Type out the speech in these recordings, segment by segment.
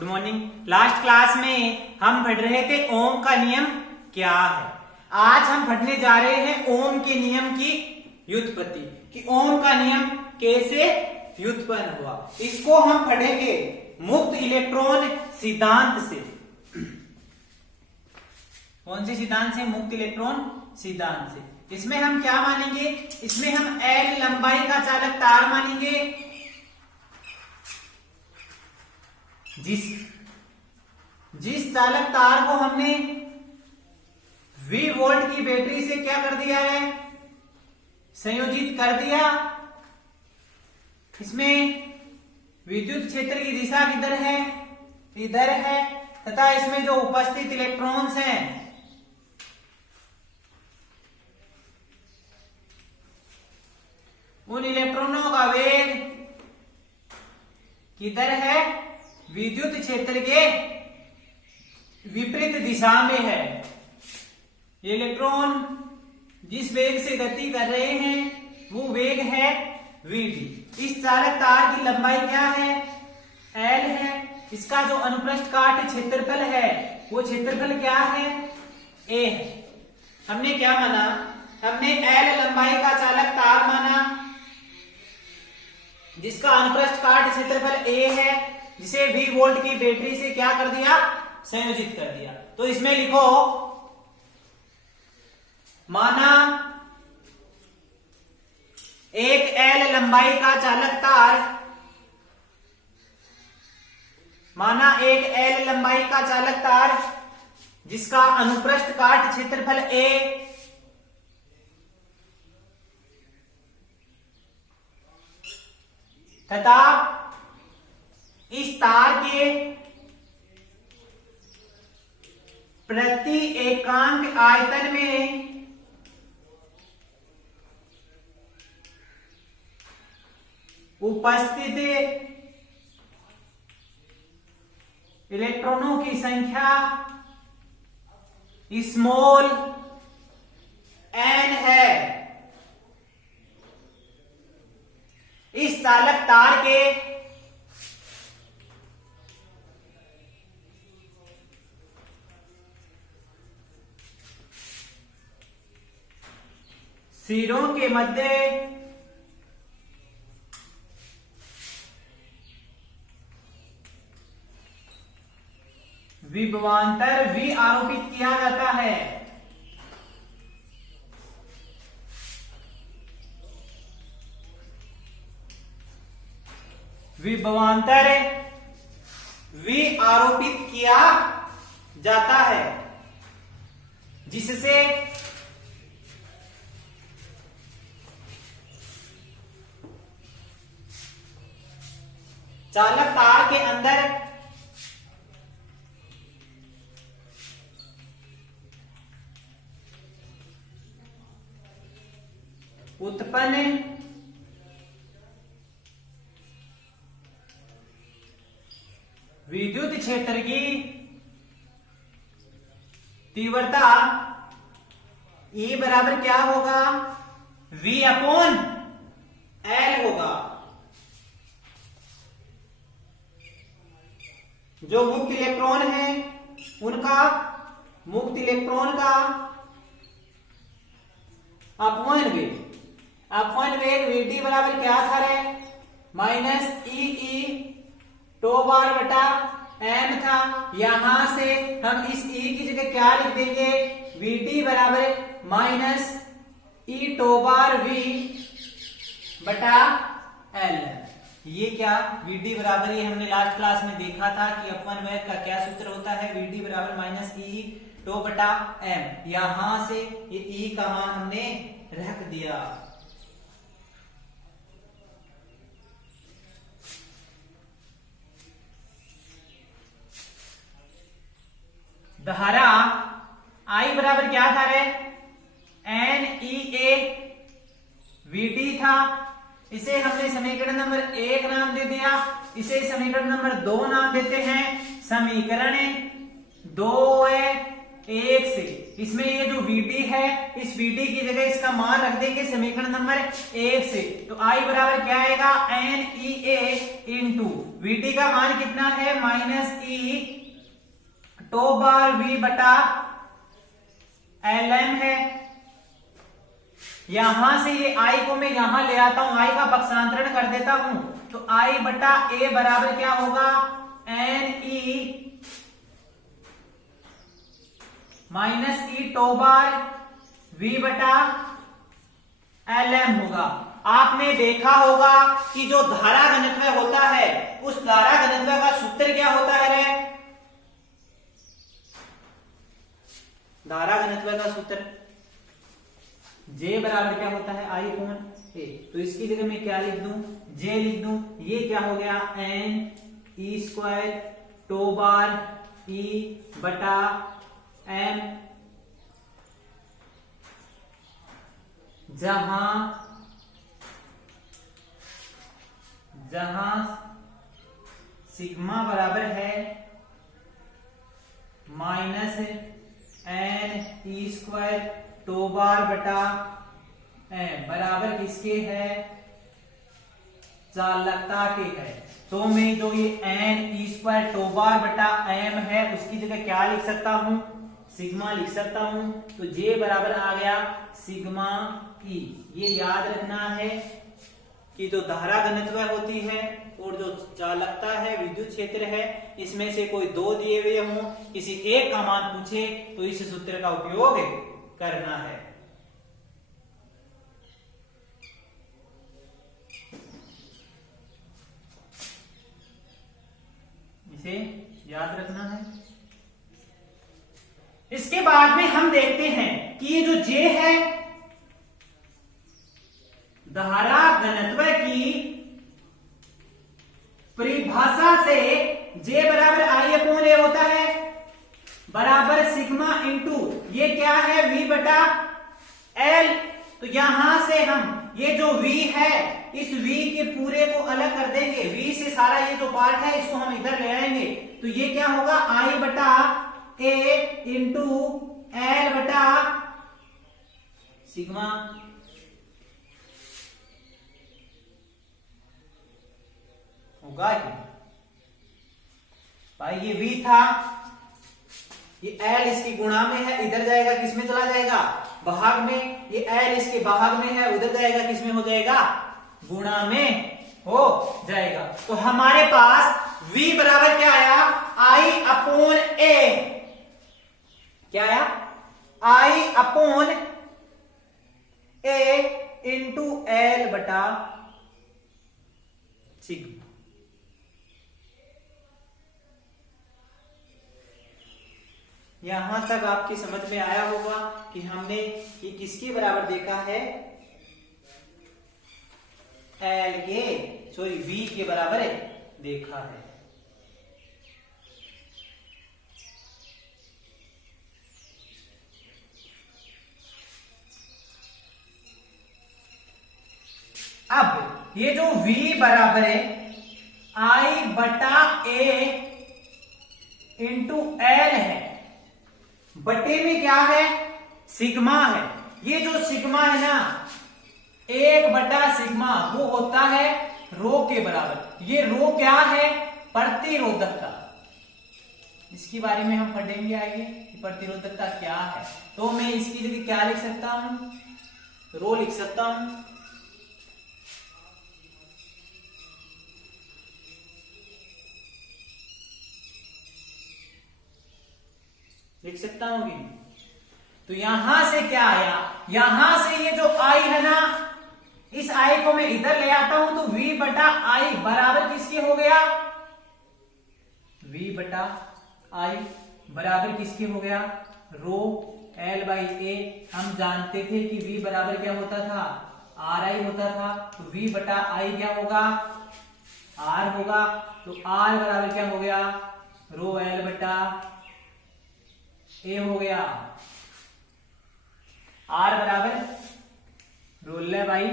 Good morning. Last class में हम पढ़ रहे थे ओम का नियम क्या है। आज हम पढ़ने जा रहे हैं ओम के नियम की व्युत्पत्ति, कि ओम का नियम कैसे व्युत्पन्न हुआ। इसको हम पढ़ेंगे मुक्त इलेक्ट्रॉन सिद्धांत से। कौन से सिद्धांत से? मुक्त इलेक्ट्रॉन सिद्धांत से। इसमें हम क्या मानेंगे? इसमें हम L लंबाई का चालक तार मानेंगे, जिस चालक तार को हमने V वोल्ट की बैटरी से क्या कर दिया है? संयोजित कर दिया। इसमें विद्युत क्षेत्र की दिशा किधर है? इधर है। तथा इसमें जो उपस्थित इलेक्ट्रॉन्स हैं उन इलेक्ट्रॉनों का वेग किधर है? विद्युत क्षेत्र के विपरीत दिशा में है। ये इलेक्ट्रॉन जिस वेग से गति कर रहे हैं वो वेग है vd। इस चालक तार की लंबाई क्या है? L है। इसका जो अनुप्रस्थ काट क्षेत्रफल है वो क्षेत्रफल क्या है? A है। हमने क्या माना? हमने L लंबाई का चालक तार माना जिसका अनुप्रस्थ काट क्षेत्रफल A है, जिसे V वोल्ट की बैटरी से क्या कर दिया? संयोजित कर दिया। तो इसमें लिखो, माना एक L लंबाई का चालक तार, माना एक L लंबाई का चालक तार जिसका अनुप्रस्थ काट क्षेत्रफल A तथा इस तार के प्रति एकांक आयतन में उपस्थित इलेक्ट्रॉनों की संख्या स्मॉल n है। इस चालक तार के सिरों के मध्य विभवांतर V आरोपित किया जाता है। विभवांतर V आरोपित किया जाता है जिससे चालक तार के अंदर उत्पन्न विद्युत क्षेत्र की तीव्रता E बराबर क्या होगा? V अपॉन L होगा। जो मुक्त इलेक्ट्रॉन है उनका मुक्त इलेक्ट्रॉन का अपवहन वेग Vd बराबर क्या था रे? माइनस ई टो बार बटा m था। यहां से हम इस E की जगह क्या लिख देंगे? Vd बराबर माइनस ई टो बार V बटा L। ये क्या? Vd बराबर, ये हमने लास्ट क्लास में देखा था कि अपवहन वेग का क्या सूत्र होता है? Vd बराबर माइनस ई टो बटा m। यहां से ये E का मान हमने रख दिया। धारा I बराबर क्या था रे? NEA Vd था। इसे हमने समीकरण नंबर 1 नाम दे दिया, इसे समीकरण नंबर 2 नाम देते हैं। समीकरण 2 1 से इसमें ये जो VT है, इस VT की जगह इसका मान रख देंगे समीकरण नंबर 1 से। तो I बराबर क्या आएगा, NEA इंटू VT का मान कितना है, -E टो बार V बटा LM है। यहां से ये I को मैं यहां ले आता हूं, I का पक्षांतरण कर देता हूं, तो I बटा A बराबर क्या होगा, NE -E टो बार V बटा LM होगा। आपने देखा होगा कि जो धारा घनत्व होता है, उस धारा घनत्व का सूत्र क्या होता है रे? धारा घनत्व का सूत्र J बराबर क्या होता है, I अपॉन A। तो इसकी जगह मैं क्या लिख दूं, J लिख दूं। ये क्या हो गया, NE स्क्वायर टो बार E बटा M, जहां सिग्मा बराबर है -NE स्क्वायर टो बार बटा M बराबर किसके है, चालकता के है। तो मैं जो ये NE स्क्वायर टो बार बटा M है, उसकी जगह क्या लिख सकता हूं, सिग्मा लिख सकता हूं। तो J बराबर आ गया सिग्मा E। ये याद रखना है कि जो धारा घनत्व होती है और जो चालकता है, विद्युत क्षेत्र है, इसमें से कोई दो दिए हुए हों, किसी एक का मान पूछे तो इस सूत्र का उपयोग करना है। इसे याद रखना है। इसके बाद में हम देखते हैं कि ये जो J है, धारा घनत्व की परिभाषा से J बराबर I अपॉन A होता है, बराबर सिग्मा इंटू ये क्या है, V बटा L। तो यहां से हम ये जो V है, इस V के पूरे को अलग कर देंगे, V से सारा ये जो पार्ट है इसको हम इधर ले आएंगे। तो ये क्या होगा, I बटा A इंटू L बटा सिग्मा। होगा कि भाई ये V था, ये L इसकी गुणा में है, इधर जाएगा किसमें चला जाएगा, भाग में। ये L इसके भाग में है, उधर जाएगा किसमें हो जाएगा, गुणा में हो जाएगा। तो हमारे पास V बराबर क्या आया, I अपॉन A। क्या आया, I upon A into L बटा सिग्मा। यहां तक आपकी समझ में आया होगा कि हमने ये किसके बराबर देखा है, V के बराबर देखा है। अब ये जो V बराबर है I बटा A इंटू L है, बटे में क्या है, सिग्मा है। ये जो सिग्मा है ना, 1 बटा सिग्मा, वो होता है रो के बराबर। ये रो क्या है, प्रतिरोधकता। इसके बारे में हम पढ़ेंगे आगे कि प्रतिरोधकता क्या है। तो मैं इसकी जगह क्या लिख सकता हूं, रो लिख सकता हूं। लिख सकता हूं कि तो यहां से क्या आया, यहां से ये जो I है ना, इस I को मैं इधर ले आता हूं, तो V बटा I बराबर किसके हो गया, V बटा I बराबर किसके हो गया, रो L बाई A। हम जानते थे कि V बराबर क्या होता था, RI होता था। तो V बटा I क्या होगा, R होगा। तो R बराबर क्या हो गया, रो L बटा A हो गया। R बराबर रो बाई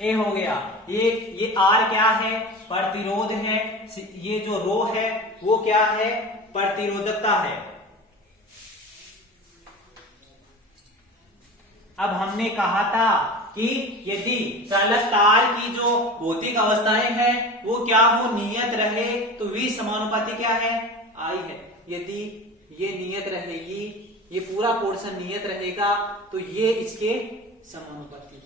A हो गया। ये R क्या है, प्रतिरोध है। ये जो रो है वो क्या है, प्रतिरोधकता है। अब हमने कहा था कि यदि चालक तार की जो भौतिक अवस्थाएं हैं वो क्या हो, नियत रहे, तो V समानुपाती क्या है, I है। यदि ये नियत रहेगी, ये पूरा पोर्शन नियत रहेगा, तो ये इसके समानुपाती है।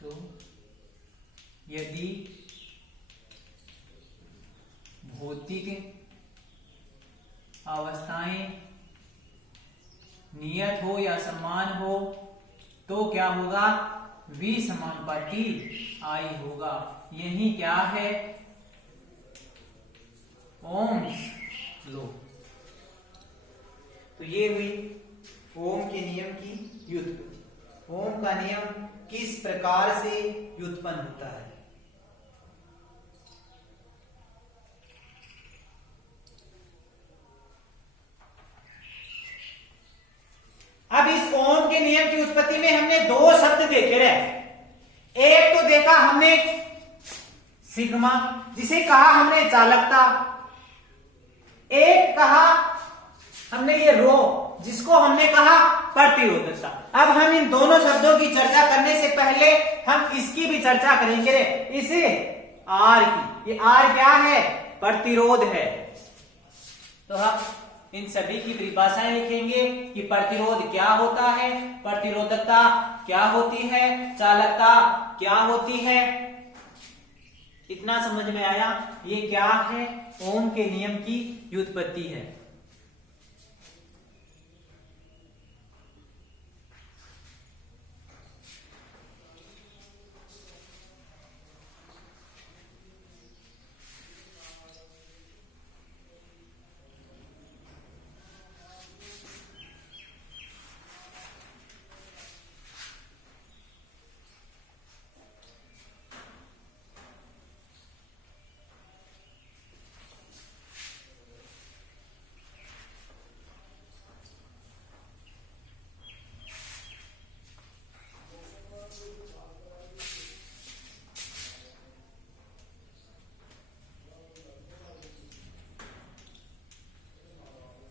तो यदि भौतिक अवस्थाएं नियत हो या समान हो तो क्या होगा, V समानुपाती I होगा। यही क्या है, ओम्स लॉ। तो ये हुई ओम के नियम की व्युत्पत्ति। ओम का नियम किस प्रकार से व्युत्पन्न होता है। अब इस ओम के नियम की उत्पत्ति में हमने दो शब्द देखे रहे। एक तो देखा हमने सिग्मा, जिसे कहा हमने चालकता। एक कहा हमने ये रो, जिसको हमने कहा प्रतिरोधकता। अब हम इन दोनों शब्दों की चर्चा करने से पहले हम इसकी भी चर्चा करेंगे, इसे आर की। ये आर क्या है, प्रतिरोध है। तो हम इन सभी की परिभाषाएं लिखेंगे कि प्रतिरोध क्या होता है, प्रतिरोधकता क्या होती है, चालकता क्या होती है। इतना समझ में आया। ये क्या है, ओम के नियम की व्युत्पत्ति है।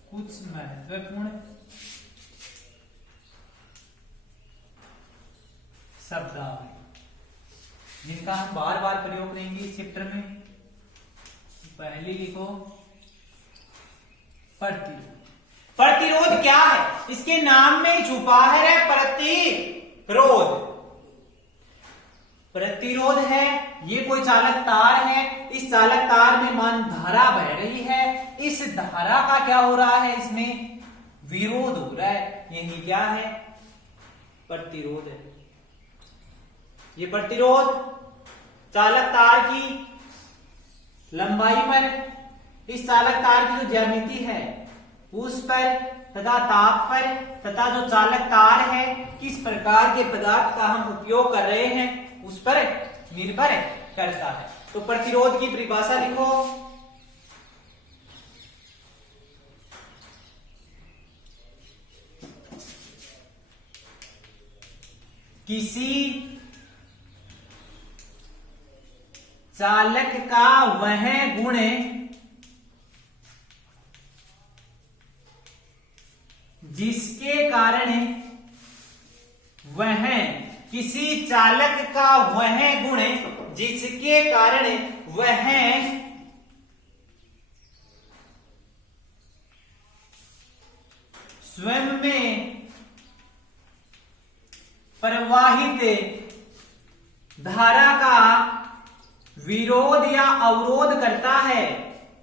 कुछ महत्वपूर्ण शब्दावली जिनका हम बार बार प्रयोग करेंगे इस चैप्टर में। पहली लिखो प्रतिरोध। प्रतिरोध क्या है, इसके नाम में छुपा है प्रतिरोध। प्रतिरोध है, ये कोई चालक तार है, इस चालक तार में मान धारा बह रही है, इस धारा का क्या हो रहा है, इसमें विरोध हो रहा है। यही क्या है, प्रतिरोध है। ये प्रतिरोध चालक तार की लंबाई पर, इस चालक तार की जो ज्यामिति है उस पर तथा ताप पर, तथा जो चालक तार है किस प्रकार के पदार्थ का हम उपयोग कर रहे हैं उस पर निर्भर करता है। तो प्रतिरोध की परिभाषा लिखो। किसी चालक का वह गुण जिसके कारण वह, किसी चालक का वह गुण जिसके कारण वह स्वयं में प्रवाहित धारा का विरोध या अवरोध करता है,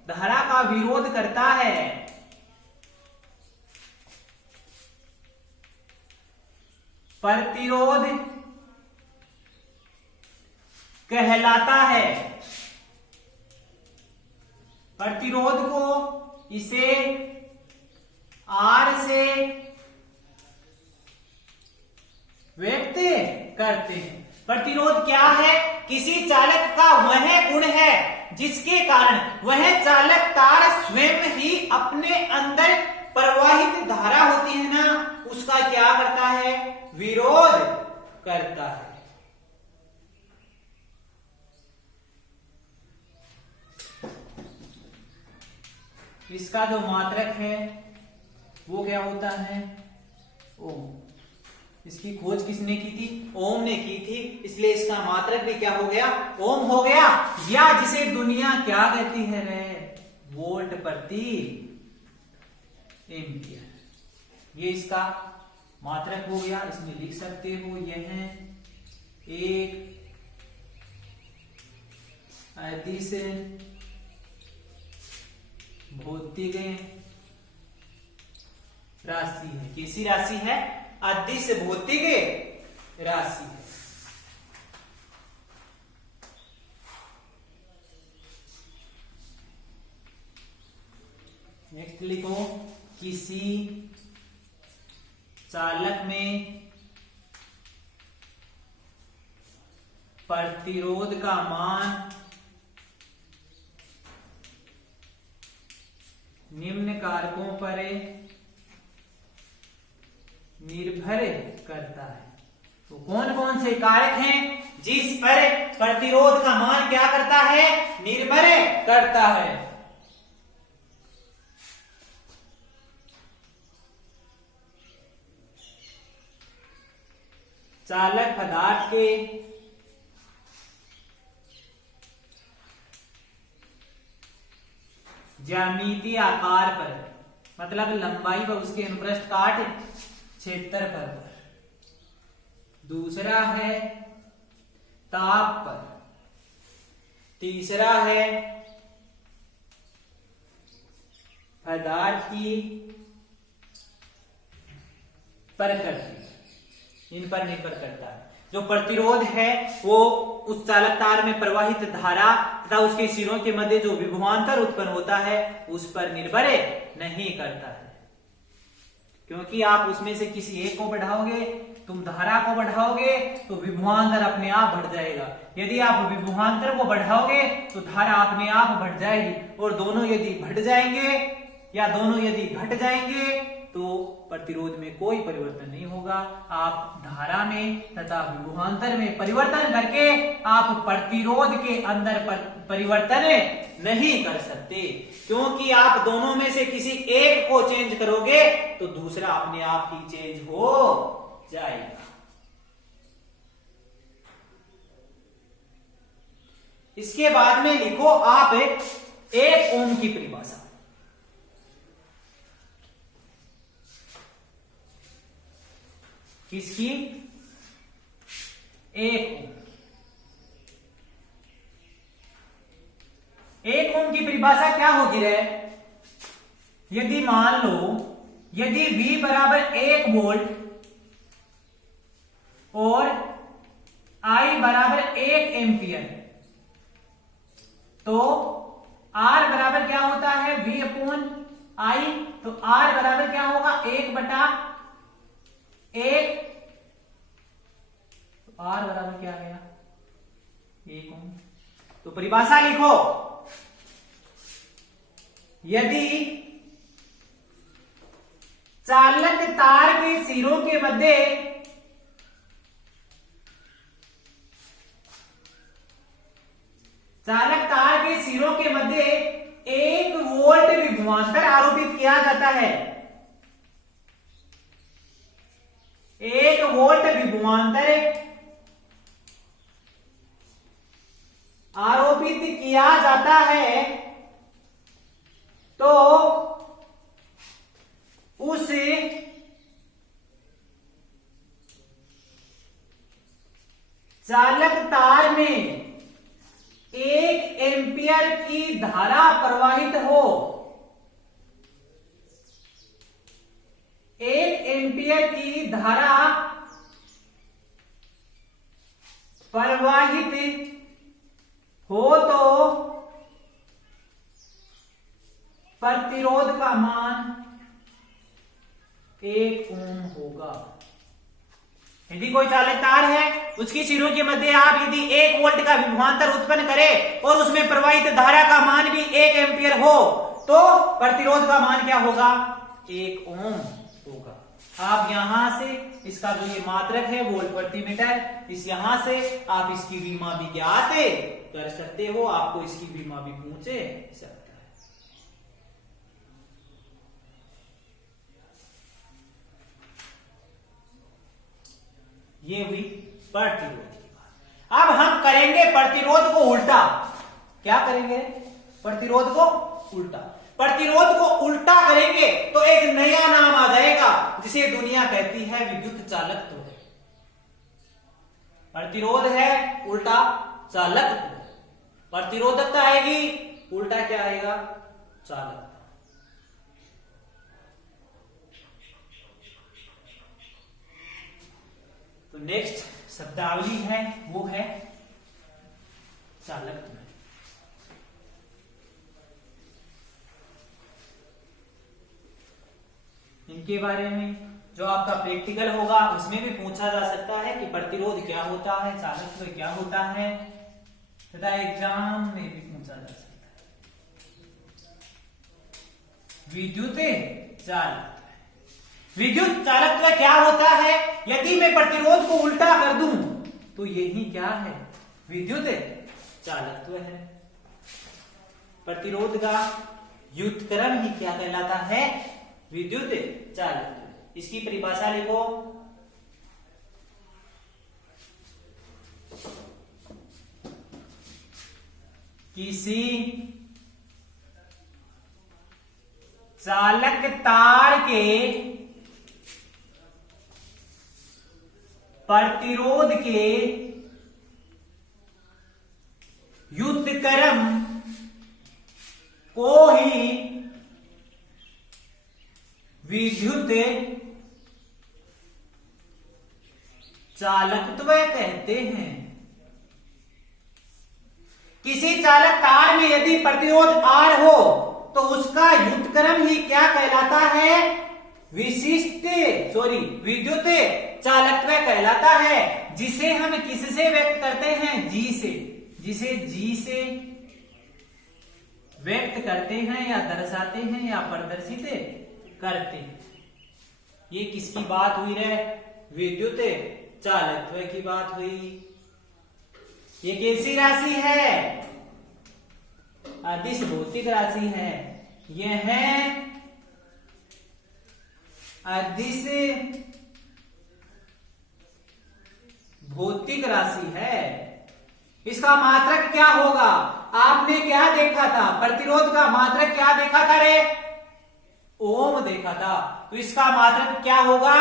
धारा का विरोध करता है, प्रतिरोध कहलाता है। प्रतिरोध को इसे आर से व्यक्त करते हैं। प्रतिरोध क्या है, किसी चालक का वह गुण है जिसके कारण वह चालक तार स्वयं ही अपने अंदर प्रवाहित धारा होती है ना, उसका क्या करता है, विरोध करता है। इसका जो मात्रक है वो क्या होता है, ओम। इसकी खोज किसने की थी? ओम ने की थी, इसलिए इसका मात्रक भी क्या हो गया? ओम हो गया। या जिसे दुनिया क्या कहती है रे? वोल्ट प्रति एम्पियर। ये इसका मात्रक हो गया। इसमें लिख सकते हो यह एक अदिश भौतिक राशि है। कैसी राशि है? अदिश भौतिक राशि है। नेक्स्ट लिखो, किसी चालक में प्रतिरोध का मान निम्न कारकों पर निर्भर करता है। तो कौन कौन से कारक हैं जिस पर प्रतिरोध का मान क्या करता है? निर्भर करता है। चालक पदार्थ के ज्यामितीय आकार पर, मतलब लंबाई पर, उसके अनुप्रस्थ काट क्षेत्रफल पर। दूसरा है ताप पर। तीसरा है पदार्थ की प्रकृति, इन पर निर्भर करता है। जो प्रतिरोध है वो उस चालक तार में प्रवाहित धारा तथा उसके सिरों के मध्य जो विभवांतर उत्पन्न होता है उस पर निर्भर नहीं करता है, क्योंकि आप उसमें से किसी एक को बढ़ाओगे, तुम धारा को बढ़ाओगे तो विभवांतर अपने आप बढ़ जाएगा। यदि आप विभवांतर को बढ़ाओगे तो धारा अपने आप बढ़ जाएगी, और दोनों यदि बढ़ जाएंगे या दोनों यदि घट जाएंगे तो प्रतिरोध में कोई परिवर्तन नहीं होगा। आप धारा में तथा विभवांतर में परिवर्तन करके आप प्रतिरोध के अंदर परिवर्तन नहीं कर सकते, क्योंकि आप दोनों में से किसी एक को चेंज करोगे तो दूसरा अपने आप ही चेंज हो जाएगा। इसके बाद में लिखो आप एक ओम की परिभाषा। किसकी? एक ओम। एक ओम की परिभाषा क्या होगी रे? यदि मान लो यदि V बराबर 1 वोल्ट और I बराबर 1 एम्पियर, तो R बराबर क्या होता है? V upon I। तो R बराबर क्या होगा? 1 बटा 1। तो R बराबर क्या गया? 1 ओम। तो परिभाषा लिखो, यदि चालक तार के सिरों के मध्य मध्य 1 वोल्ट विभवांतर आरोपित किया जाता है, 1 वोल्ट विभवांतर आरोपित किया जाता है, तो उस चालक तार में 1 एम्पियर की धारा प्रवाहित हो, 1 एम्पियर की धारा प्रवाहित हो तो प्रतिरोध का मान 1 ओम होगा। यदि कोई चालक तार है, उसकी सिरों के मध्य आप यदि 1 वोल्ट का विभवांतर उत्पन्न करें और उसमें प्रवाहित धारा का मान भी 1 एम्पियर हो, तो प्रतिरोध का मान क्या होगा? 1 ओम होगा। आप यहां से इसका जो ये मात्रक है वोल्ट प्रति मीटर, इस यहां से आप इसकी विमा भी ज्ञात कर सकते हो, आपको इसकी विमा भी पूछ सकता है। ये हुई प्रतिरोध की बात। अब हम करेंगे प्रतिरोध को उल्टा। क्या करेंगे? प्रतिरोध को उल्टा। प्रतिरोध को उल्टा करेंगे तो एक नया नाम आ जाएगा जिसे दुनिया कहती है विद्युत चालकत्व। प्रतिरोध है उल्टा चालकत्व, प्रतिरोधकता आएगी, उल्टा क्या आएगा? चालकता। तो नेक्स्ट शब्दावली है वो है चालकत्व। इनके बारे में जो आपका प्रैक्टिकल होगा उसमें भी पूछा जा सकता है कि प्रतिरोध क्या होता है, चालकत्व क्या होता है, तथा एग्जाम में भी पूछा जा सकता है। विद्युत चालकत्व। विद्युत चालकत्व क्या होता है? यदि मैं प्रतिरोध को उल्टा कर दूं तो यही क्या है? विद्युत चालकत्व है। प्रतिरोध का व्युत्क्रम ही क्या कहलाता है? विद्युत चालकत्व। इसकी परिभाषा लिखो। किसी चालक तार के प्रतिरोध के व्युत्क्रम को ही विद्युत चालकत्व कहते हैं। किसी चालक तार में यदि प्रतिरोध R हो तो उसका व्युत्क्रम ही क्या कहलाता है? विद्युत चालकत्व कहलाता है, जिसे हम किससे व्यक्त करते हैं? G से। जिसे G से व्यक्त करते हैं या दर्शाते हैं या प्रदर्शित करते हैं। ये किसकी बात हुई रे? विद्युत चालकत्व की बात हुई। ये कैसी राशि है? अदिश भौतिक राशि है। यह है अदिश भौतिक राशि है। इसका मात्रक क्या होगा? आपने क्या देखा था? प्रतिरोध का मात्रक क्या देखा था रे? ओम देखा था। तो इसका मात्रक क्या होगा?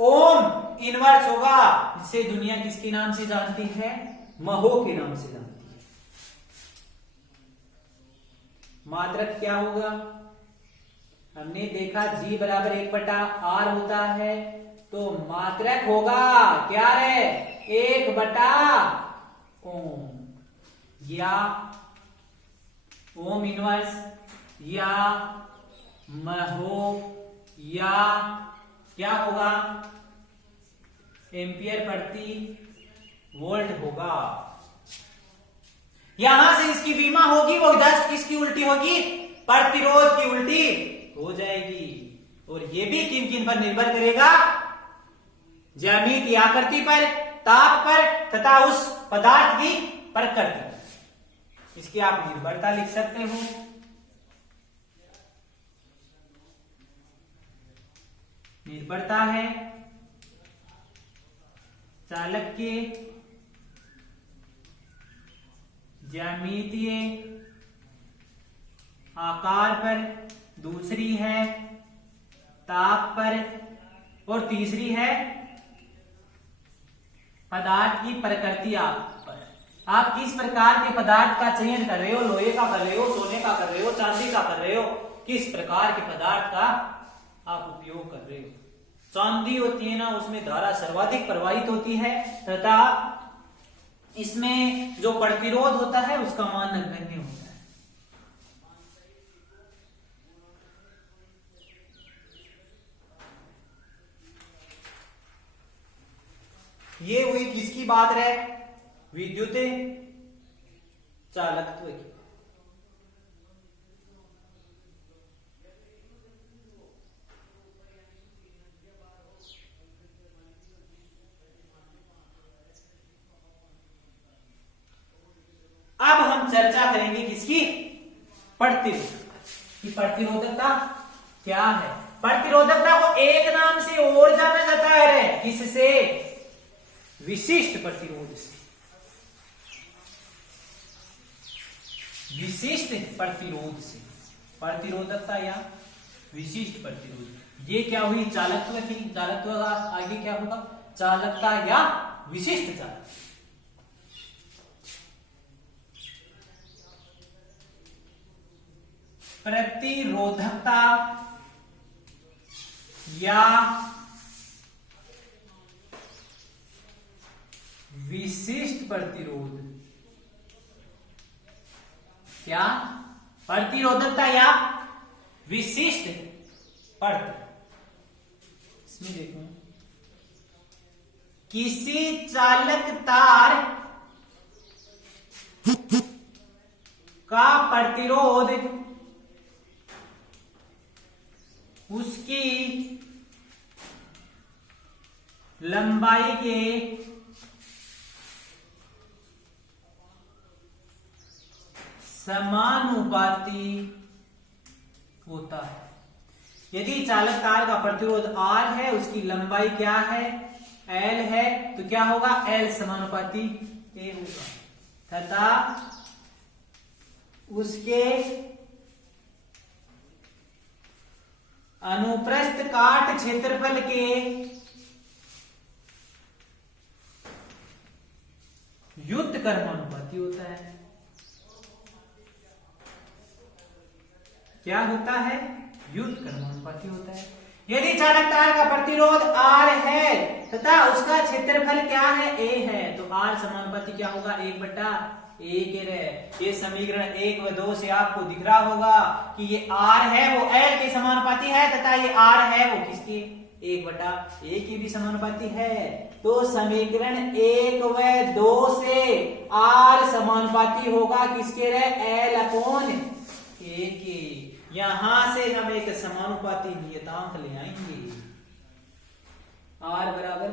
ओम इनवर्स होगा, जिसे दुनिया किसके नाम से जानती है? महो के नाम से जानती है। मात्रक क्या होगा? हमने देखा G बराबर 1/R होता है, तो मात्रक होगा क्या रे? 1/ओम, या ओम इनवर्स, या महो, या क्या होगा? एम्पियर प्रति वोल्ट होगा। यहां से इसकी विमा होगी वो जस्ट किसकी उल्टी होगी? प्रतिरोध की उल्टी हो जाएगी। और ये भी किन किन पर निर्भर करेगा? ज्यामिति आकृति पर, ताप पर, तथा उस पदार्थ की प्रकृति पर। इसकी आप निर्भरता लिख सकते हो। निर्भरता है चालक के ज्यामितीय आकार पर, दूसरी है ताप पर, और तीसरी है पदार्थ की प्रकृति पर। आप किस प्रकार के पदार्थ का चयन कर रहे हो? लोहे का कर रहे हो, सोने का कर रहे हो, चांदी का कर रहे हो? किस प्रकार के पदार्थ का आप उपयोग कर रहे हो? चांदी होती है ना, उसमें धारा सर्वाधिक प्रवाहित होती है, तथा इसमें जो प्रतिरोध होता है उसका मान नगण्य होता है। ये हुई किसकी बात रहे? विद्युत चालकत्व की। अब हम चर्चा करेंगे किसकी? प्रतिरोधकता क्या है? प्रतिरोधकता को एक नाम से और जाना जाता है। किससे? विशिष्ट प्रतिरोध से, विशिष्ट प्रतिरोध से, प्रतिरोधकता या विशिष्ट प्रतिरोध। ये क्या हुई? चालकत्व की। चालकत्व का आगे क्या होगा? चालकता या विशिष्ट चालक। प्रतिरोधकता या विशिष्ट प्रतिरोध। क्या? प्रतिरोधकता या विशिष्ट प्रतिरोध। इसमें देखो, किसी चालक तार का प्रतिरोध उसकी लंबाई के समानुपाती होता है। यदि चालक तार का प्रतिरोध R है, उसकी लंबाई क्या है? L है, तो क्या होगा? L समानुपाती A होगा तथा उसके अनुप्रस्थ काट क्षेत्रफल के युक्त कर्मानुपाती होता है। क्या होता है? युक्त कर्मानुपाती होता है। यदि चालक तार का प्रतिरोध R है तथा उसका क्षेत्रफल क्या है? A है, तो R समानुपाती क्या होगा? 1/A है। ये समीकरण 1 व 2 से आपको दिख रहा होगा कि ये R है वो L के समानुपाती है तथा ये R है वो किसके? 1/A की भी समानुपाती है। तो समीकरण 1 व 2 से R समानुपाती होगा किसके? L/A के। यहां से हम एक समानुपाती नियतांक ले आएंगे, R बराबर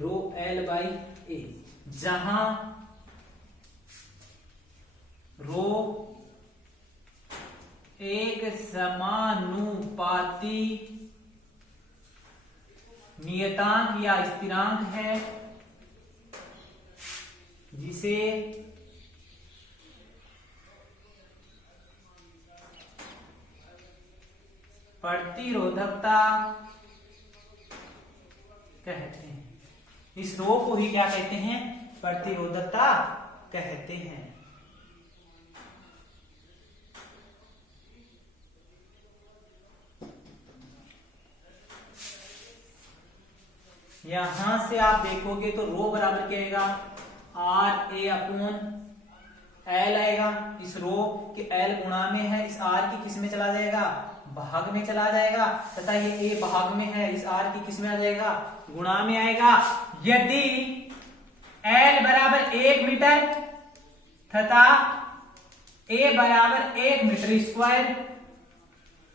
रो L/A, जहां रो एक समानुपाती नियतांक या स्थिरांक है जिसे प्रतिरोधकता कहते हैं। इस रो को ही क्या कहते हैं? प्रतिरोधकता कहते हैं। यहां से आप देखोगे तो रो बराबर क्या आएगा? RA/L आएगा। इस रो के L गुणा में है, इस R की किस में चला जाएगा? भाग में चला जाएगा तथा ये A भाग में है, इस R की किस में आ जाएगा? गुणा में आएगा। यदि L बराबर 1 मीटर तथा A बराबर 1 मीटर स्क्वायर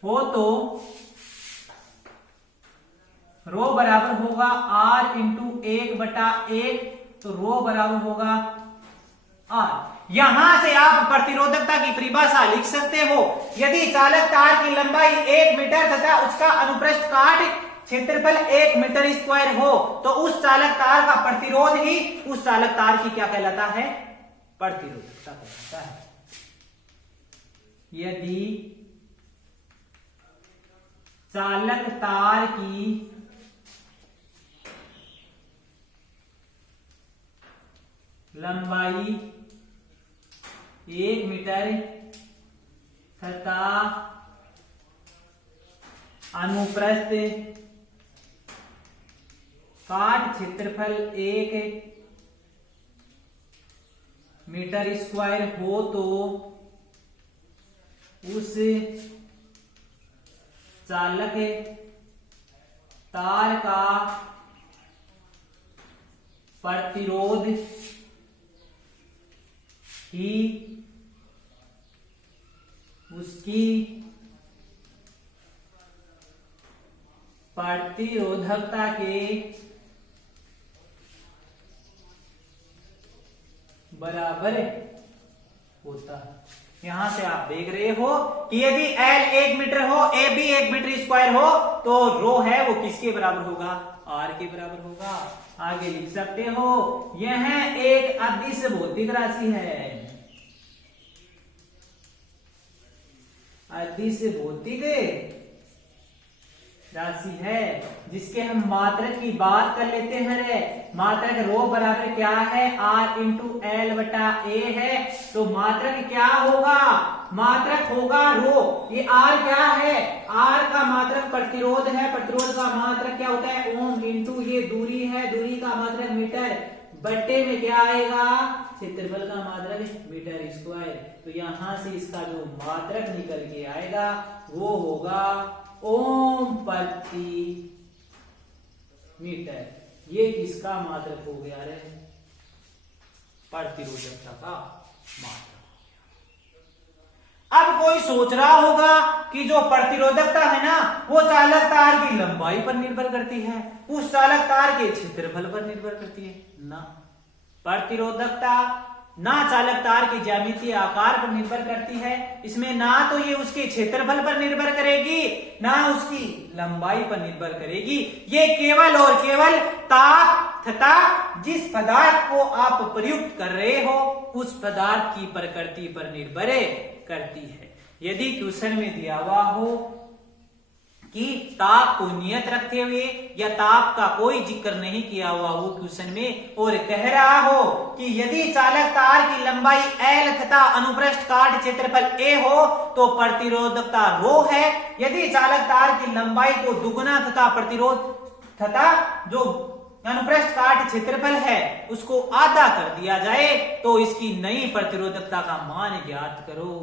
हो तो रो बराबर होगा R इंटू 1/1, तो रो बराबर होगा R। यहां से आप प्रतिरोधकता की परिभाषा लिख सकते हो। यदि चालक तार की लंबाई 1 मीटर तथा उसका अनुप्रस्थ काट क्षेत्रफल 1 मीटर स्क्वायर हो तो उस चालक तार का प्रतिरोध ही उस चालक तार की क्या कहलाता है? प्रतिरोधकता कहलाता है। यदि चालक तार की लंबाई 1 मीटर तथा अनुप्रस्थ काट क्षेत्रफल 1 मीटर स्क्वायर हो तो उस चालक तार का प्रतिरोध ही उसकी प्रतिरोधकता के बराबर होता है। यहां से आप देख रहे हो कि यदि L 1 मीटर हो, A भी 1 मीटर स्क्वायर हो तो रो है वो किसके बराबर होगा? आर के बराबर होगा। आगे लिख सकते हो यह एक अदिश भौतिक राशि है, अदिश भौतिक राशि है जिसके हम मात्रक की बात कर लेते हैं रे। मात्रक रो बराबर क्या है, आर इंटू एल बटा ए है। तो मात्रक क्या होगा, मात्रक होगा रो। ये आर क्या है, आर का मात्रक प्रतिरोध है, प्रतिरोध का मात्रक क्या होता है ओम, इंटू ये दूरी है, दूरी का मात्रक मीटर, बट्टे में क्या आएगा क्षेत्रफल का मात्रक मीटर स्क्वायर। तो यहां से इसका जो मात्रक निकल के आएगा वो होगा ओम प्रति मीटर। ये किसका मात्रक हो गया रे, प्रतिरोधकता का मात्रक। अब कोई सोच रहा होगा कि जो प्रतिरोधकता है ना वो चालक तार की लंबाई पर निर्भर करती है, उस चालक तार के क्षेत्रफल पर निर्भर करती है ना। प्रतिरोधकता ना चालक तार के ज्यामितीय आकार पर निर्भर करती है, इसमें ना तो ये उसके क्षेत्रफल पर निर्भर करेगी ना उसकी लंबाई पर निर्भर करेगी। ये केवल और केवल ताप तथा जिस पदार्थ को आप प्रयुक्त कर रहे हो उस पदार्थ की प्रकृति पर निर्भर करती है। यदि क्वेश्चन में दिया हुआ हो कि ताप को नियत रखते हुए या ताप का कोई जिक्र नहीं किया हुआ हो क्वेश्चन में, और कह रहा हो कि यदि चालक तार की लंबाई L तथा अनुप्रस्थ काट क्षेत्रफल A हो तो प्रतिरोधकता रो है। यदि चालक तार की लंबाई को दुगुना तथा प्रतिरोध तथा जो अनुप्रस्थ काट क्षेत्रफल है उसको आधा कर दिया जाए तो इसकी नई प्रतिरोधकता का मान ज्ञात करो।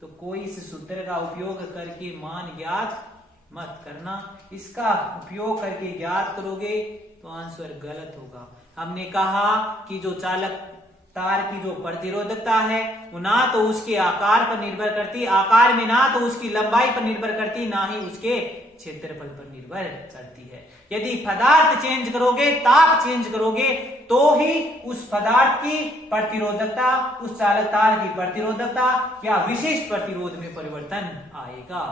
तो कोई इस सूत्र का उपयोग करके मान ज्ञात मत करना, इसका उपयोग करके ज्ञात करोगे तो आंसर गलत होगा। हमने कहा कि जो चालक तार की जो प्रतिरोधकता है वो ना तो उसके आकार पर निर्भर करती, आकार में ना तो उसकी लंबाई पर निर्भर करती, ना ही उसके क्षेत्रफल पर निर्भर करती है। यदि पदार्थ चेंज करोगे, ताप चेंज करोगे तो ही उस पदार्थ की प्रतिरोधकता, उस चालक तार की प्रतिरोधकता या विशिष्ट प्रतिरोध में परिवर्तन आएगा।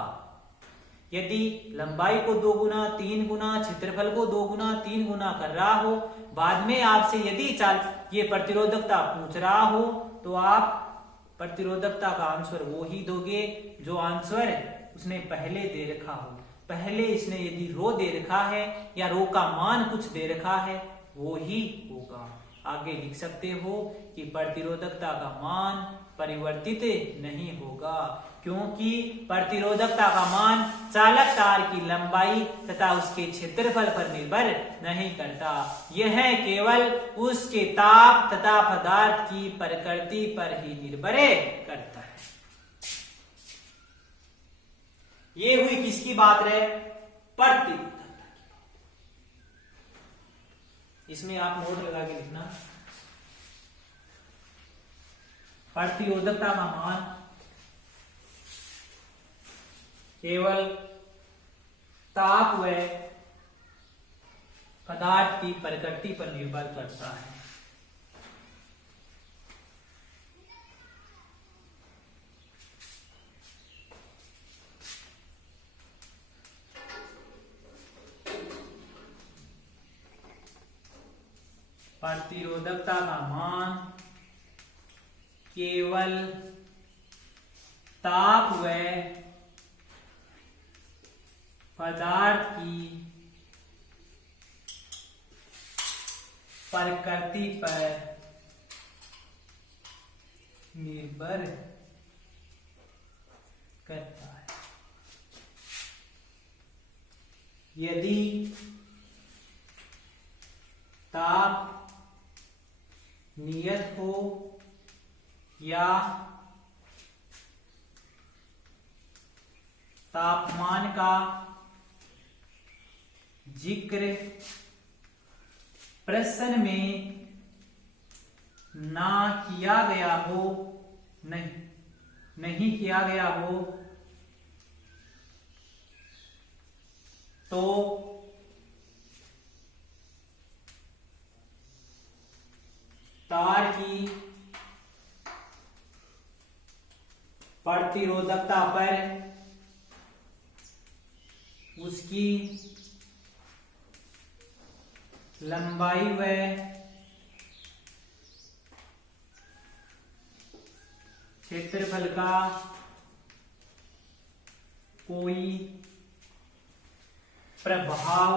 यदि लंबाई को 2 गुना 3 गुना क्षेत्रफल को 2 गुना 3 गुना कर रहा हो, बाद में आपसे यदि ये प्रतिरोधकता पूछ रहा हो तो आप प्रतिरोधकता का आंसर वो ही दोगे जो आंसर उसने पहले दे रखा हो। पहले इसने यदि रो दे रखा है या रो का मान कुछ दे रखा है वो ही होगा। आगे लिख सकते हो कि प्रतिरोधकता का मान परिवर्तित नहीं होगा क्योंकि प्रतिरोधकता का मान चालक तार की लंबाई तथा उसके क्षेत्रफल पर निर्भर नहीं करता, यह केवल उसके ताप तथा पदार्थ की प्रकृति पर ही निर्भर करता है। ये हुई किसकी बात रे, प्रतिरोधकता की। इसमें आप नोट लगा के लिखना, प्रतिरोधकता का मान केवल ताप व पदार्थ की प्रकृति पर निर्भर करता है। प्रतिरोधकता का मान केवल ताप व पदार्थ की प्रकृति पर निर्भर करता है। यदि ताप नियत हो या तापमान का जिक्र प्रश्न में ना किया गया हो, नहीं किया गया हो तो तार की प्रतिरोधकता पर उसकी लंबाई व क्षेत्रफल का कोई प्रभाव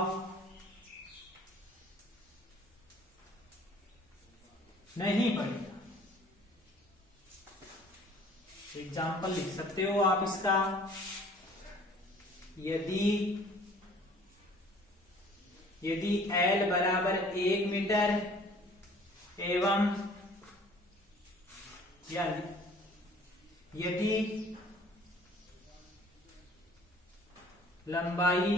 नहीं पड़ेगा। एग्जाम्पल लिख सकते हो आप इसका, यदि L बराबर 1 मीटर एवं यदि लंबाई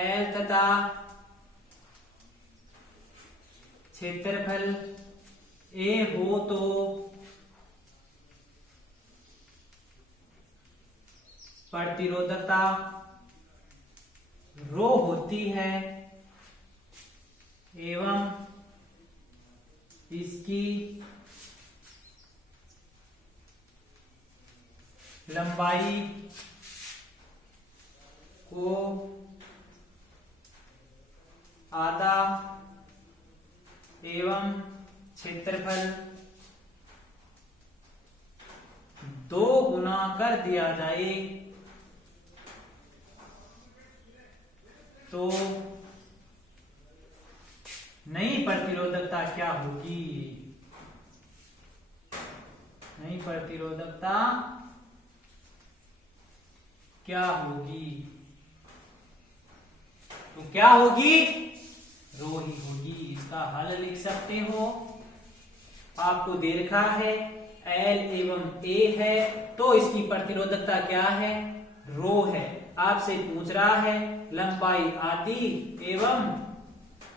L तथा क्षेत्रफल A हो तो प्रतिरोधकता रो होती है एवं इसकी लंबाई को आधा एवं क्षेत्रफल 2 गुना कर दिया जाए तो नई प्रतिरोधकता क्या होगी? नई प्रतिरोधकता क्या होगी? तो क्या होगी? रो ही होगी। इसका हल लिख सकते हो, आपको दे रखा है L एवं A है तो इसकी प्रतिरोधकता क्या है? रो है। आपसे पूछ रहा है लंबाई आधी एवं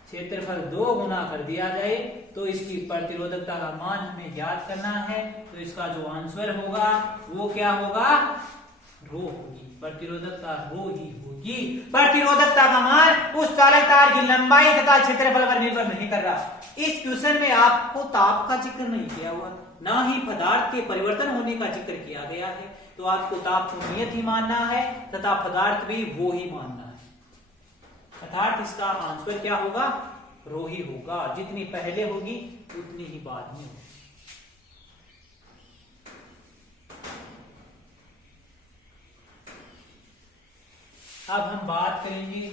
क्षेत्रफल 2 गुना कर दिया जाए तो इसकी प्रतिरोधकता का मान हमें ज्ञात करना है। तो इसका जो आंसर होगा वो क्या होगा? रो होगी। प्रतिरोधकता रो ही होगी। प्रतिरोधकता का मान उस चालक तार की लंबाई तथा क्षेत्रफल पर निर्भर नहीं कर रहा। इस क्वेश्चन में आपको ताप का जिक्र नहीं किया हुआ, ना ही पदार्थ के परिवर्तन होने का जिक्र किया गया है। तो आपको ताप को नियत ही मानना है तथा पदार्थ भी वो ही मानना है, अर्थात इसका आंसर क्या होगा? रो ही होगा। जितनी पहले होगी उतनी ही बाद में होगी। अब हम बात करेंगे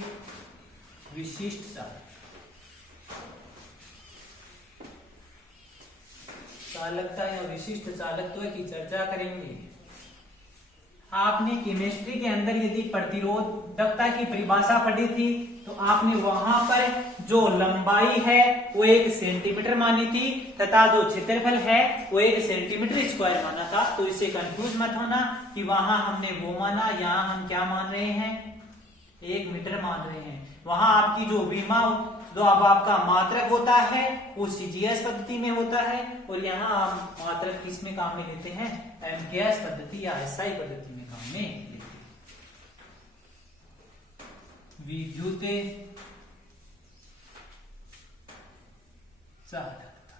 विशिष्ट चालकता या विशिष्ट चालकत्व की चर्चा करेंगे। आपने केमिस्ट्री के अंदर यदि प्रतिरोधकता की परिभाषा पढ़ी थी तो आपने वहां पर जो लंबाई है वो 1 सेंटीमीटर मानी थी तथा जो क्षेत्रफल है वो 1 सेंटीमीटर स्क्वायर माना था। तो इससे कंफ्यूज मत होना कि वहां हमने वो माना, यहाँ हम क्या मान रहे हैं? 1 मीटर मान रहे हैं। वहां आपकी जो विमा जो अब आपका मात्रक होता है वो सीजीएस पद्धति में होता है और यहाँ आप मात्रक किस में काम में लेते हैं? एमकेएस पद्धति या एसआई पद्धति में काम में लेते हैं। विद्युत चालकता।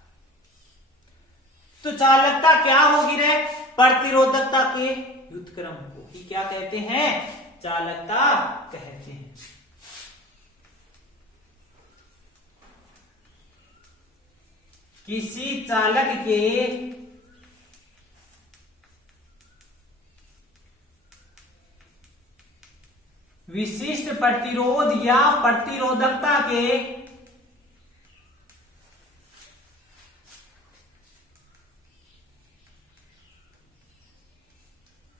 तो चालकता क्या होगी रे? प्रतिरोधकता के व्युत्क्रम को ही क्या कहते हैं? चालकता कहते हैं। किसी चालक के विशिष्ट प्रतिरोध या प्रतिरोधकता के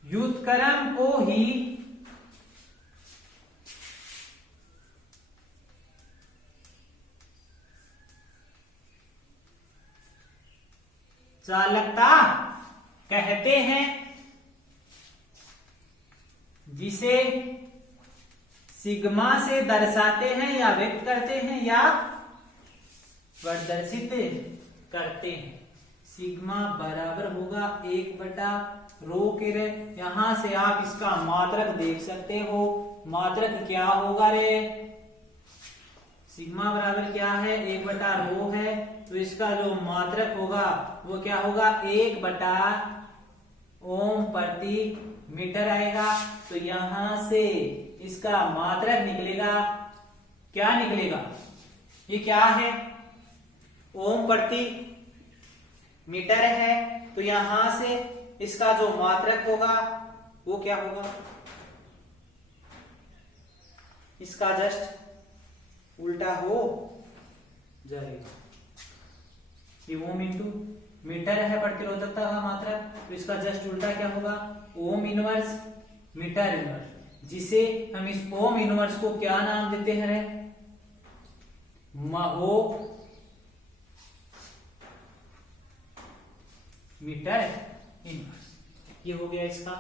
व्युत्क्रम को ही चालकता कहते हैं, जिसे सिग्मा से दर्शाते हैं या व्यक्त करते हैं या प्रदर्शित करते हैं। सिग्मा बराबर होगा 1/रो के रे। यहां से आप इसका मात्रक देख सकते हो। मात्रक क्या होगा रे? सिग्मा बराबर क्या है? 1/रो है। तो इसका जो मात्रक होगा वो क्या होगा? 1/ओम प्रति मीटर आएगा। तो यहां से इसका मात्रक निकलेगा, क्या निकलेगा? ये क्या है, ओम प्रति मीटर है, तो यहां से इसका जो मात्रक होगा वो क्या होगा, इसका जस्ट उल्टा हो जाएगा। ये ओम इंटू मीटर है प्रतिरोधकता का मात्रक, तो इसका जस्ट उल्टा क्या होगा, ओम इनवर्स मीटर इनवर्स, जिसे हम इस ओम इनवर्स को क्या नाम देते हैं, महो मीटर इनवर्स। ये हो गया इसका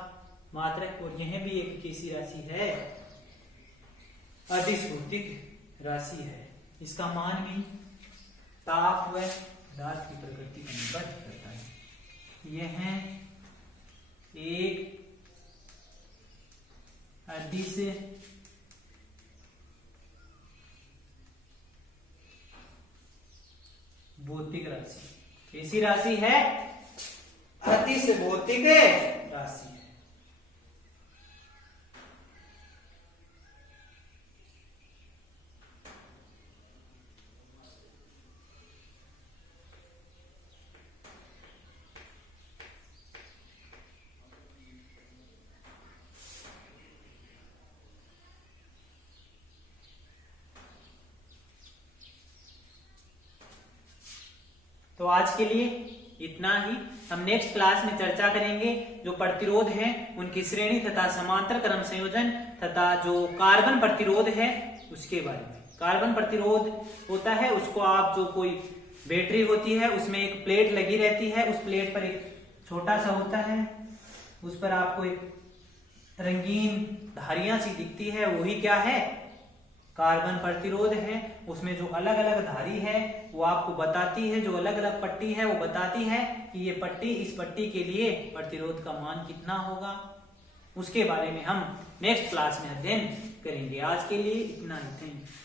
मात्रक। और यह भी एक कैसी राशि है, अदिश भौतिक राशि है। इसका मान भी ताप व पदार्थ की प्रकृति पर निर्भर करता है। यह एक अदिश भौतिक राशि, ऐसी राशि है, अदिश भौतिक राशि है। तो आज के लिए इतना ही। हम नेक्स्ट क्लास में चर्चा करेंगे जो प्रतिरोध है उनकी श्रेणी तथा समांतर क्रम संयोजन तथा जो कार्बन प्रतिरोध है उसके बारे में। कार्बन प्रतिरोध होता है, उसको आप जो कोई बैटरी होती है उसमें एक प्लेट लगी रहती है, उस प्लेट पर एक छोटा सा होता है, उस पर आपको एक रंगीन धारियां सी दिखती है, वही क्या है, कार्बन प्रतिरोध है। उसमें जो अलग अलग धारी है वो आपको बताती है, जो अलग अलग पट्टी है वो बताती है कि ये पट्टी इस पट्टी के लिए प्रतिरोध का मान कितना होगा। उसके बारे में हम नेक्स्ट क्लास में अध्ययन करेंगे। आज के लिए इतना ही। Thank you.